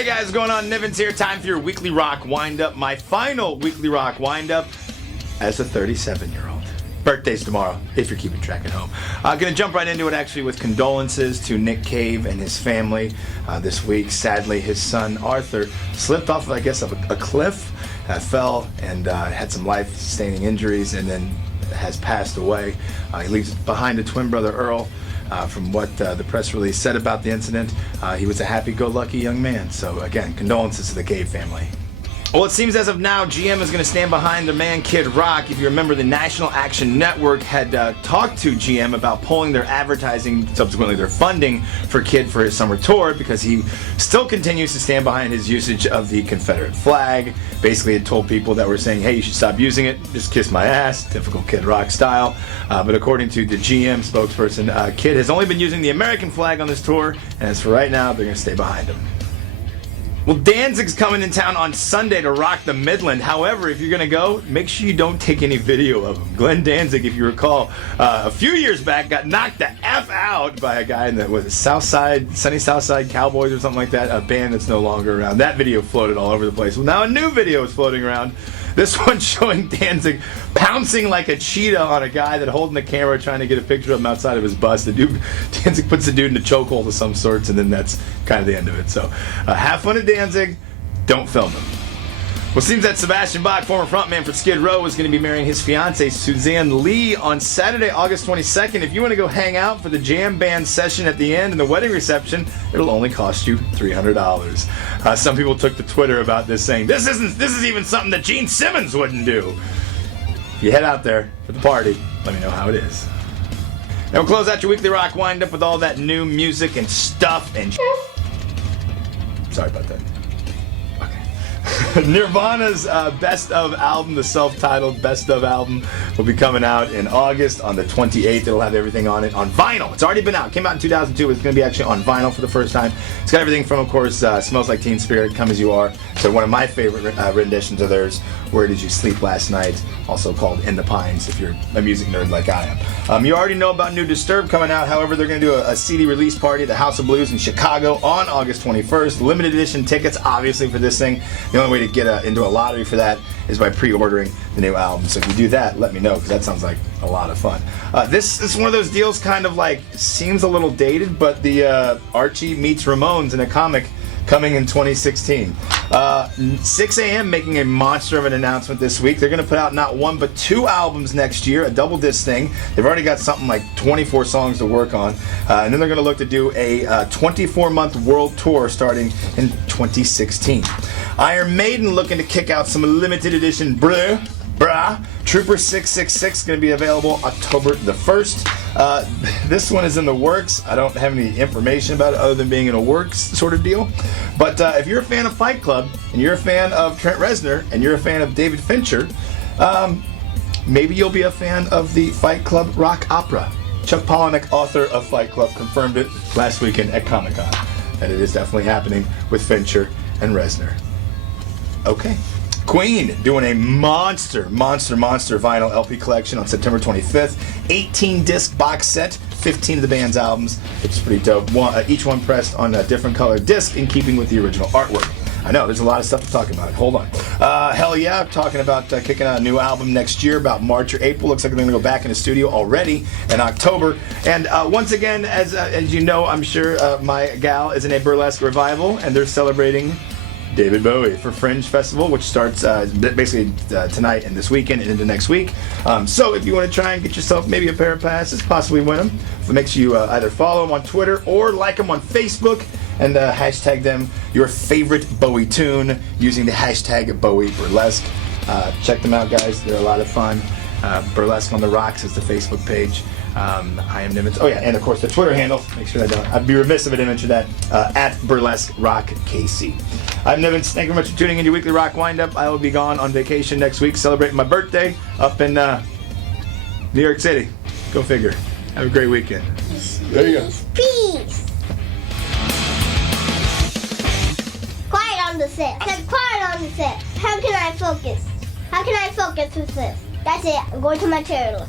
Hey guys, what's going on? Nivens here. Time for your weekly rock wind-up. My final weekly rock wind-up as a 37-year-old. Birthday's tomorrow, if you're keeping track at home. Gonna jump right into it actually with condolences to Nick Cave and his family this week. Sadly, his son Arthur slipped off, I guess, of a cliff, fell and had some life-sustaining injuries, and then has passed away. He leaves behind a twin brother, Earl. From what the press release said about the incident, he was a happy-go-lucky young man. So again, condolences to the Cave family. Well, it seems as of now, GM is going to stand behind their man Kid Rock. If you remember, the National Action Network had talked to GM about pulling their advertising, subsequently their funding for Kid for his summer tour, because he still continues to stand behind his usage of the Confederate flag. Basically, it told people that were saying, hey, you should stop using it, just kiss my ass, typical Kid Rock style. But according to the GM spokesperson, Kid has only been using the American flag on this tour, and as for right now, they're going to stay behind him. Well, Danzig's coming in town on Sunday to rock the Midland. However, if you're going to go, make sure you don't take any video of him. Glenn Danzig, if you recall, a few years back got knocked the F out by a guy in the Sunny Southside Cowboys or something like that, a band that's no longer around. That video floated all over the place. Well, now a new video is floating around. This one showing Danzig pouncing like a cheetah on a guy that holding the camera trying to get a picture of him outside of his bus. Danzig puts the dude in a chokehold of some sorts, and then that's kind of the end of it. So have fun at Danzig. Don't film him. Well, it seems that Sebastian Bach, former frontman for Skid Row, is going to be marrying his fiancée, Suzanne Lee, on Saturday, August 22nd. If you want to go hang out for the jam band session at the end and the wedding reception, it'll only cost you $300. Some people took to Twitter about this, saying, this is even something that Gene Simmons wouldn't do. If you head out there for the party, let me know how it is. Now we'll close out your weekly rock wind-up with all that new music and stuff and Sorry about that. Nirvana's Best Of album, the self-titled Best Of album, will be coming out in August on the 28th. It'll have everything on it on vinyl. It's already been out. It came out in 2002. It's going to be actually on vinyl for the first time. It's got everything from, of course, Smells Like Teen Spirit, Come As You Are, to one of my favorite renditions of theirs, Where Did You Sleep Last Night, also called In the Pines, if you're a music nerd like I am. You already know about New Disturbed coming out. However, they're going to do a CD release party at the House of Blues in Chicago on August 21st. Limited edition tickets, obviously, for this thing. The only way to get into a lottery for that is by pre-ordering the new album. So if you do that, let me know, because that sounds like a lot of fun. This is one of those deals, kind of like, seems a little dated, but the Archie meets Ramones in a comic coming in 2016. 6 a.m. making a monster of an announcement this week. They're going to put out not one but two albums next year, a double disc thing. They've already got something like 24 songs to work on. And then they're going to look to do a 24-month world tour starting in 2016. Iron Maiden looking to kick out some limited edition brah. Trooper 666 going to be available October the 1st. This one is in the works. I don't have any information about it other than being in a works sort of deal. But if you're a fan of Fight Club, and you're a fan of Trent Reznor, and you're a fan of David Fincher, maybe you'll be a fan of the Fight Club rock opera. Chuck Palahniuk, author of Fight Club, confirmed it last weekend at Comic-Con, that it is definitely happening with Fincher and Reznor. Okay. Queen doing a monster vinyl LP collection on September 25th. 18-disc box set, 15 of the band's albums. It's pretty dope. Each one pressed on a different colored disc in keeping with the original artwork. I know, there's a lot of stuff to talk about. Hold on. Hell yeah, I'm talking about kicking out a new album next year, about March or April. Looks like they're going to go back in the studio already in October. And once again, as you know, I'm sure my gal is in a burlesque revival, and they're celebrating David Bowie for Fringe Festival, which starts basically tonight and this weekend and into next week. So if you want to try and get yourself maybe a pair of passes, possibly win them, so make sure you either follow them on Twitter or like them on Facebook and hashtag them your favorite Bowie tune using the hashtag Bowie Burlesque. Check them out, guys. They're a lot of fun. Burlesque on the Rocks is the Facebook page. I am Nivens. Oh yeah, and of course the Twitter handle. Make sure I'd be remiss if I didn't mention that. At Burlesque Rock KC. I'm Nivens. Thank you very much for tuning in to your weekly rock wind-up. I will be gone on vacation next week, celebrating my birthday up in New York City. Go figure. Have a great weekend. There you go. Peace. Quiet on the set. Said quiet on the set. How can I focus? How can I focus with this? That's it. I'm going to my chair.